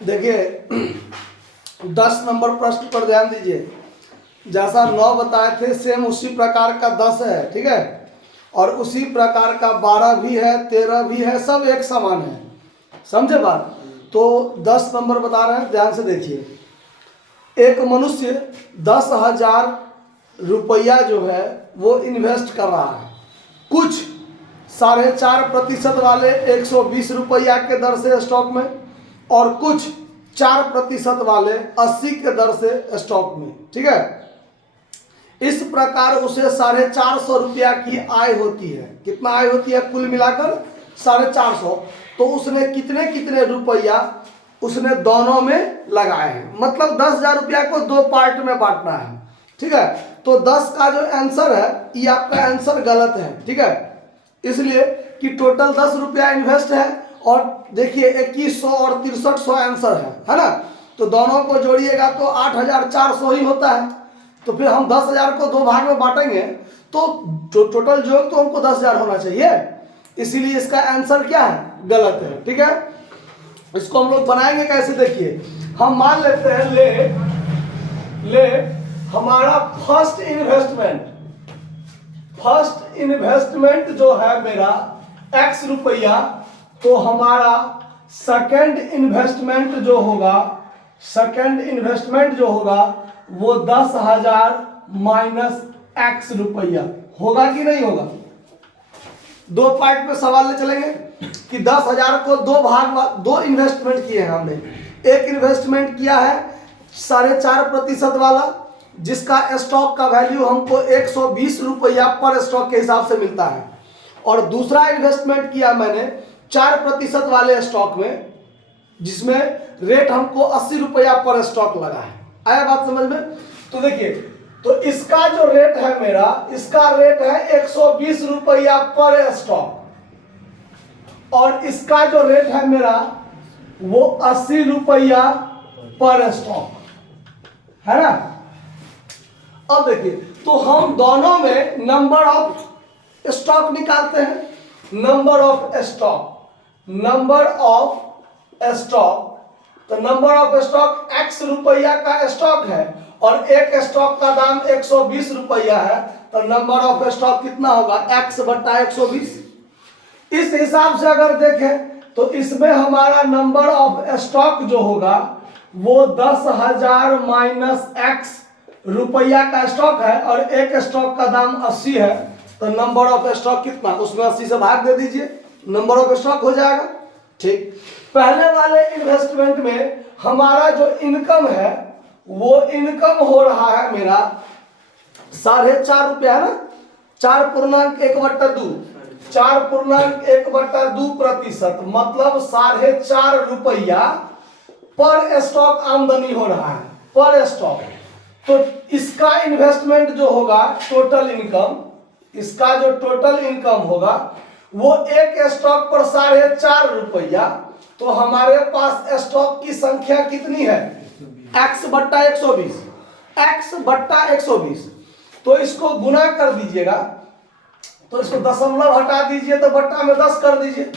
देखिए 10 नंबर प्रश्न पर ध्यान दीजिए। जैसा 9 बताए थे सेम उसी प्रकार का 10 है, ठीक है, और उसी प्रकार का 12 भी है, 13 भी है, सब एक समान है। समझे बात? तो 10 नंबर बता रहे हैं, ध्यान से देखिए। एक मनुष्य 10,000 रुपया जो है वो इन्वेस्ट कर रहा है। कुछ 4.5% वाले 120 रुपया के दर से स्टॉक में, और कुछ 4% वाले 80 के दर से स्टॉक में, ठीक है। इस प्रकार उसे 450 रुपया की आय होती है। कितना आय होती है? कुल मिलाकर 450। तो उसने कितने कितने रुपया उसने दोनों में लगाए हैं, मतलब 10,000 रुपया को 2 पार्ट में बांटना है, ठीक है। तो 10 का जो आंसर है ये आपका आंसर गलत है, ठीक है, इसलिए कि टोटल 10 रुपया इन्वेस्ट है, और देखिए 2100 और 6300 आंसर है ना। तो दोनों को जोड़िएगा तो 8,400 ही होता है। तो फिर हम 10,000 को 2 भाग में बांटेंगे तो टोटल योग तो हमको 10,000 होना चाहिए, इसीलिए इसका आंसर क्या है? गलत है, ठीक है। इसको हम लोग बनाएंगे कैसे? देखिए, हम मान लेते हैं ले हमारा फर्स्ट इन्वेस्टमेंट जो है मेरा x रुपया, तो हमारा सेकंड इन्वेस्टमेंट जो होगा वो 10,000 माइनस x रुपया होगा कि नहीं होगा? 2 पार्ट में सवाल ले चलेंगे कि 10,000 को 2 इन्वेस्टमेंट किए हैं हमने। एक इन्वेस्टमेंट किया है 4.5% वाला, जिसका स्टॉक का वैल्यू हमको 120 रुपया पर स्टॉक के हिसाब से मिलता है, और दूसरा इन्वेस्टमेंट किया मैंने 4% वाले स्टॉक में, जिसमें रेट हमको 80 रुपया पर स्टॉक लगा है। आया बात समझ में? तो देखिए, तो इसका जो रेट है मेरा, इसका रेट है 120 रुपया पर स्टॉक, और इसका जो रेट है मेरा वो 80 रुपया पर स्टॉक है ना। अब देखिए, तो हम दोनों में नंबर ऑफ स्टॉक निकालते हैं। नंबर ऑफ स्टॉक x रुपया का स्टॉक है, और एक स्टॉक का दाम 120 रुपया है, तो नंबर ऑफ स्टॉक कितना होगा? x बटा 120। इस हिसाब से अगर देखें तो इसमें हमारा नंबर ऑफ स्टॉक जो होगा वो 10,000 माइनस x रुपया का स्टॉक है, और एक स्टॉक का दाम 80 है, तो नंबर ऑफ स्टॉक कितना? उसमें 80 से भाग दे दीजिए, नंबर ऑफ स्टॉक हो जाएगा, ठीक। पहले वाले इन्वेस्टमेंट में हमारा जो इनकम है वो इनकम हो रहा है मेरा 4.5 रुपया है ना, 4.1/2 4.1/2%, मतलब 4.5 रुपया पर स्टॉक आमदनी हो रहा है पर स्टॉक। तो इसका इन्वेस्टमेंट जो होगा टोटल इनकम, इसका जो टोटल इनकम होगा वो एक स्टॉक पर 4.5 रुपया, तो हमारे पास स्टॉक की संख्या कितनी है? x बट्टा 120। तो इसको गुना कर दीजिएगा, तो इसको दशमलव हटा दीजिए तो बट्टा में 10 कर दीजिए।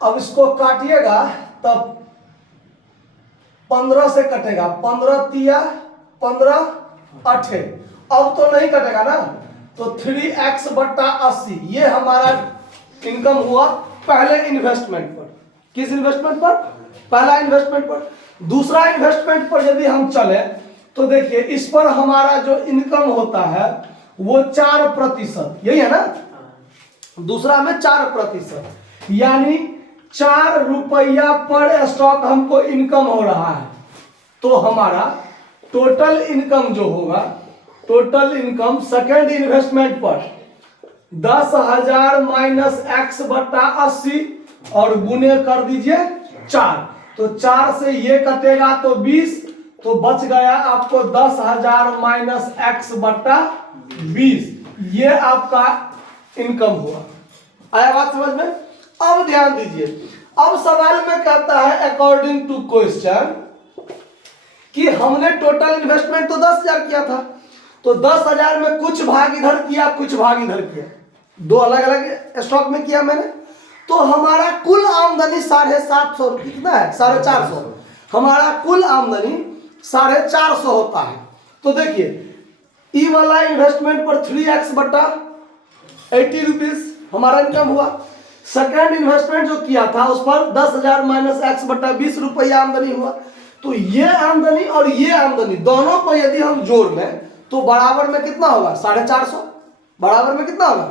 अब इसको काटिएगा तब 15 से कटेगा, 15 तिया 15 8, अब तो नहीं कटेगा ना, तो 3x बट्टा 80 ये हमारा इनकम हुआ पहले इन्वेस्टमेंट पर। किस इन्वेस्टमेंट पर? पहला इन्वेस्टमेंट पर। दूसरा इन्वेस्टमेंट पर यदि हम चले तो देखिए, इस पर हमारा जो इनकम होता है वो 4%, यही है ना। दूसरा में 4%, यानी 4 रुपया पर स्टॉक हमको इनकम हो रहा है। तो हमारा टोटल इनकम जो होगा, टोटल इनकम सेकेंड इन्वेस्टमेंट पर 10,000 माइनस x बट्टा 80 और गुने कर दीजिए 4, तो 4 से ये कटेगा तो 20, तो बच गया आपको 10,000 माइनस x बट्टा 20, ये आपका इनकम हुआ। आया बात समझ में? अब ध्यान दीजिए, अब सवाल में कहता है अकॉर्डिंग टू क्वेश्चन कि हमने टोटल इन्वेस्टमेंट तो 10,000 किया था, तो 10,000 में कुछ भाग इधर किया, कुछ भाग इधर किया, 2 अलग अलग स्टॉक में किया मैंने। तो हमारा कुल आमदनी 750 कितना है, 450। हमारा कुल आमदनी 450 होता है। तो देखिए ई वाला इन्वेस्टमेंट पर 3x बटा 80 रुपीज हमारा इनकम हुआ। सेकेंड इन्वेस्टमेंट जो किया था उस पर 10,000 माइनस x बटा 20 रुपया आमदनी हुआ। तो ये आमदनी और ये आमदनी दोनों को यदि हम जोड़ लें तो बराबर में कितना होगा, 450। बराबर में कितना होगा।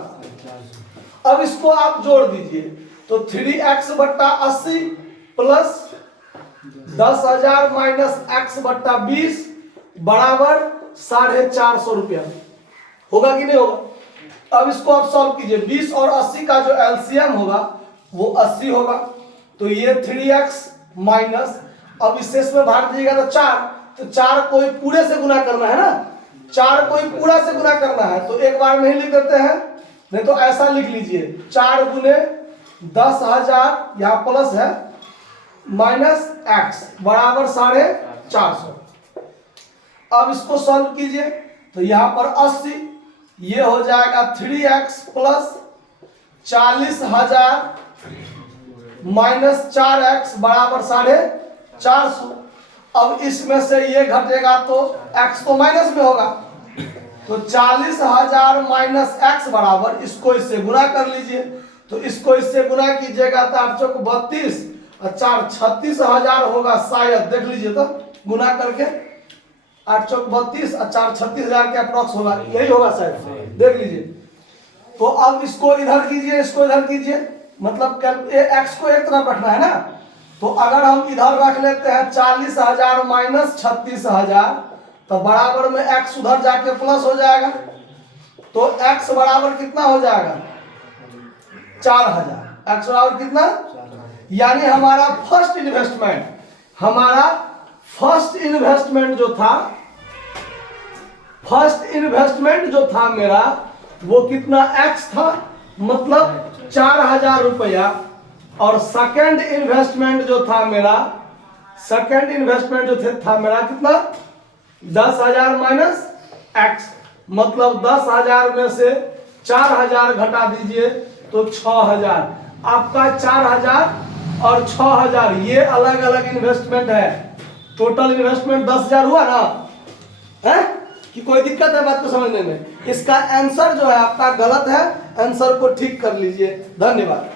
अब इसको आप जोड़ दीजिए तो 3x बट्टा 80 प्लस 10,000 माइनस x बट्टा 20 बराबर 450 रुपया होगा कि नहीं होगा। अब इसको आप सॉल्व कीजिए, 20 और 80 का जो एलसीएम होगा वो 80 होगा। तो ये 3x माइनस, अब इस शेष में भाग दीजिएगा तो 4, तो 4 को ही पूरे से गुना करना है ना, 4 को ही पूरा से गुना करना है। तो एक बार में ही लिख देते हैं, नहीं तो ऐसा लिख लीजिए 4 गुने 10,000 यहाँ प्लस है माइनस x बराबर 450। अब इसको सॉल्व कीजिए तो यहाँ पर 80, ये हो जाएगा 3x प्लस 40,000 माइनस 4x बराबर 450। अब इसमें से ये घटेगा तो x तो माइनस में होगा, तो 40,000 माइनस x बराबर, इसको इससे गुना कर लीजिए। तो इसको इससे गुना कीजिएगा तो 8 चौक 32 और 4 36,000 होगा शायद, देख लीजिए तो गुना करके 8 चौक 32 और 4 36,000 के अप्रॉक्स होगा, यही होगा शायद, देख लीजिए। तो अब इसको इधर कीजिए, इसको इधर कीजिए, मतलब x को एक तरफ रखना है ना। तो अगर हम इधर रख लेते हैं 40,000 माइनस 36,000 तो बराबर में x उधर जाके प्लस हो जाएगा। तो x बराबर कितना हो जाएगा, 4,000। x बराबर कितना, यानी हमारा फर्स्ट इन्वेस्टमेंट जो था मेरा वो कितना x था, मतलब 4,000 रुपया। और सेकंड इन्वेस्टमेंट जो था मेरा कितना, 10,000 माइनस x, मतलब 10,000 में से 4,000 घटा दीजिए तो 6,000। आपका 4,000 और 6,000 ये अलग अलग इन्वेस्टमेंट है, टोटल इन्वेस्टमेंट 10,000 हुआ ना है कि कोई दिक्कत है बात को समझने में। इसका आंसर जो है आपका गलत है, आंसर को ठीक कर लीजिए। धन्यवाद।